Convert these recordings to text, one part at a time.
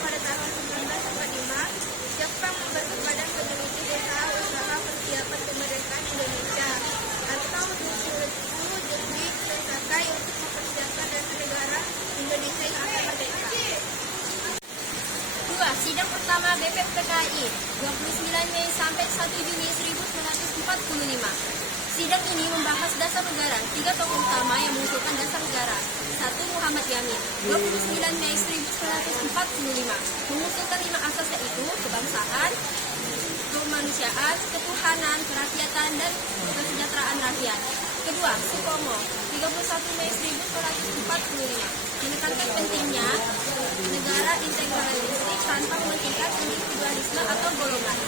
pada tahun 1945, Jepang membentuk Badan Peneliti Desa Usaha Persiapan Kemerdekaan Indonesia atau DUPU Dikdik Sakai untuk mempersiapkan dasar negara Indonesia yang akan merdeka. 2. Sidang pertama BPUPKI 29 Mei sampai 1 Juni 1945. Sidang ini membahas dasar negara. 3 tokoh utama yang mengusulkan dasar negara. 1. Muhammad Yamin 29 Mei 1945 mengusulkan 5 asas yaitu kebangsaan, kemanusiaan, ketuhanan, kerakyatan, dan kesejahteraan rakyat. Kedua, Supomo 31 Mei 1945 menekankan pentingnya negara integralistik tanpa mementingkan individualisme atau golongan.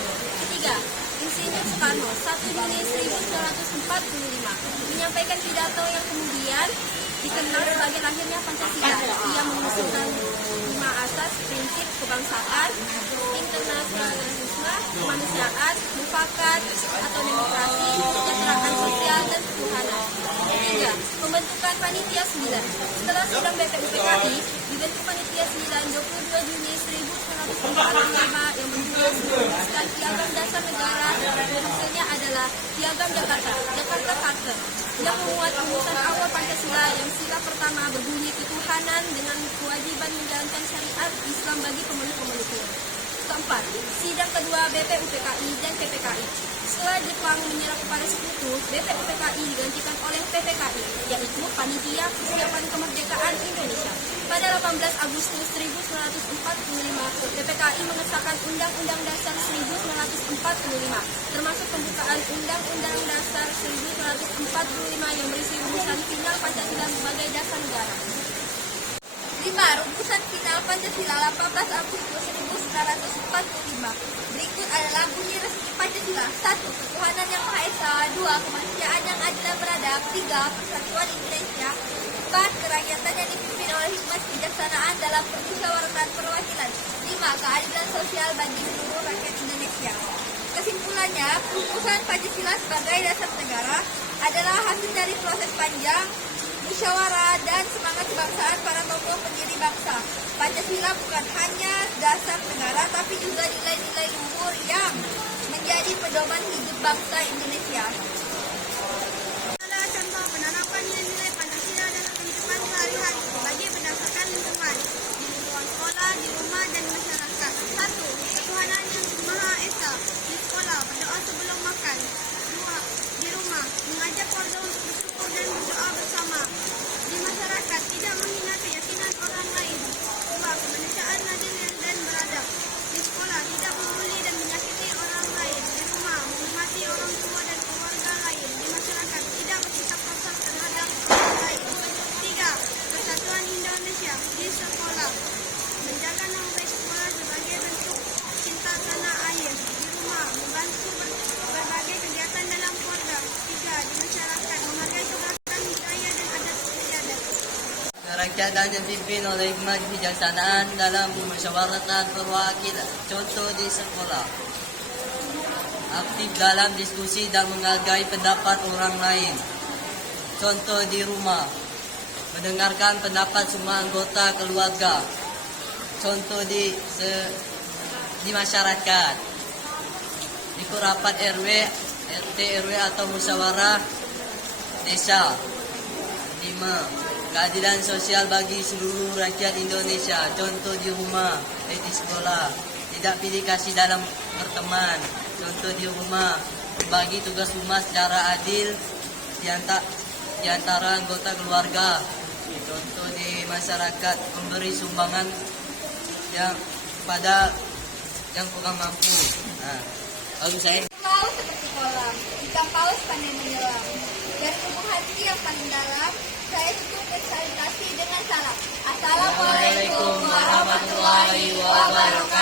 Ketiga, Insinyur Soekarno 1 Juni 1945 menyampaikan pidato yang kemudian dikenal sebagai lahirnya Pancasila. Ia mengusulkan 5 asas prinsip kebangsaan, internasionalisme, kemanusiaan, mufakat atau demokrasi, kesejahteraan sosial, dan ketuhanan. Ketiga, pembentukan Panitia 9. Setelah sidang BPUPKI, dibentuk Panitia 9 22 Juni 1945 yang menjual merumuskan piagam dasar negara. Hasilnya adalah Piagam Jakarta Charter, yang memuat rumusan awal Pancasila yang sila pertama berbunyi ketuhanan dengan kewajiban menjalankan syariat Islam bagi pemeluk-pemeluknya. Keempat, sidang kedua BPUPKI dan PPKI. Setelah Jepang menyerah kepada Sekutu, BPUPKI digantikan oleh PPKI, yaitu Panitia Persiapan Kemerdekaan Indonesia. Pada 18 Agustus 1945, PPKI mengesahkan Undang-Undang Dasar 1945, termasuk pembukaan Undang-Undang Dasar 1945 yang berisi rumusan final Pancasila sebagai dasar negara. 5. Rumusan final Pancasila 18 Agustus 1945. Berikut adalah bunyi resmi Pancasila. 1. Ketuhanan yang Maha Esa. 2. Kemanusiaan yang adil dan beradab. 3. Persatuan Indonesia. 4. Kerakyatan yang dipimpin oleh hikmat kebijaksanaan dalam permusyawaratan perwakilan. 5. Keadilan sosial bagi seluruh rakyat Indonesia. Kesimpulannya, rumusan Pancasila sebagai dasar negara adalah hasil dari proses panjang, musyawarah, dan semangat kebangsaan para tokoh pendiri bangsa. Pancasila bukan hanya dasar negara, tapi juga nilai-nilai luhur yang menjadi pedoman hidup bangsa Indonesia. Adalah contoh penerapan nilai Pancasila dalam kehidupan sehari-hari bagi berdasarkan lingkungan, di lingkungan sekolah, di rumah, dan masyarakat. 1. Ketuhanan yang Maha Esa. Di sekolah, berdoa sebelum makan. 2. Di rumah, mengajak keluarga untuk bersyukur dan berdoa bersama. Di masyarakat, tidak menghina keyakinan orang lain. 2. Kemanusiaan adil dan beradab. Di sekolah, tidak membuli dan menyakiti orang lain. Di rumah, menghormati orang tua dan keluarga lain. Di masyarakat, tidak bersikap kasar terhadap orang lain. 3. Persatuan Indonesia. Di sekolah, menjaga nama baik sekolah sebagai bentuk cinta tanah air. Di rumah, membantu berbagai kegiatan dalam keluarga. 3. Di masyarakat, menghargai keberagaman budaya dan adat istiadat. Kerakyatan yang dipimpin oleh hikmat kebijaksanaan dalam musyawaratan perwakilan. Contoh di sekolah. Aktif dalam diskusi dan menghargai pendapat orang lain. Contoh di rumah. Mendengarkan pendapat semua anggota keluarga. Contoh di masyarakat. Ikut rapat RW, RT, RW atau musyawarah desa. 5. Keadilan sosial bagi seluruh rakyat Indonesia. Contoh di rumah, di sekolah. Tidak pilih kasih dalam berteman. Contoh di rumah, membagi tugas rumah secara adil di antara anggota keluarga. Contoh di masyarakat, memberi sumbangan yang pada yang kurang mampu. Lalu saya Paus seperti kolam, jika paus pandai menyelam. Dari lubuk hati yang paling dalam, saya tutup bersalutasi dengan salam. Assalamualaikum warahmatullahi wabarakatuh.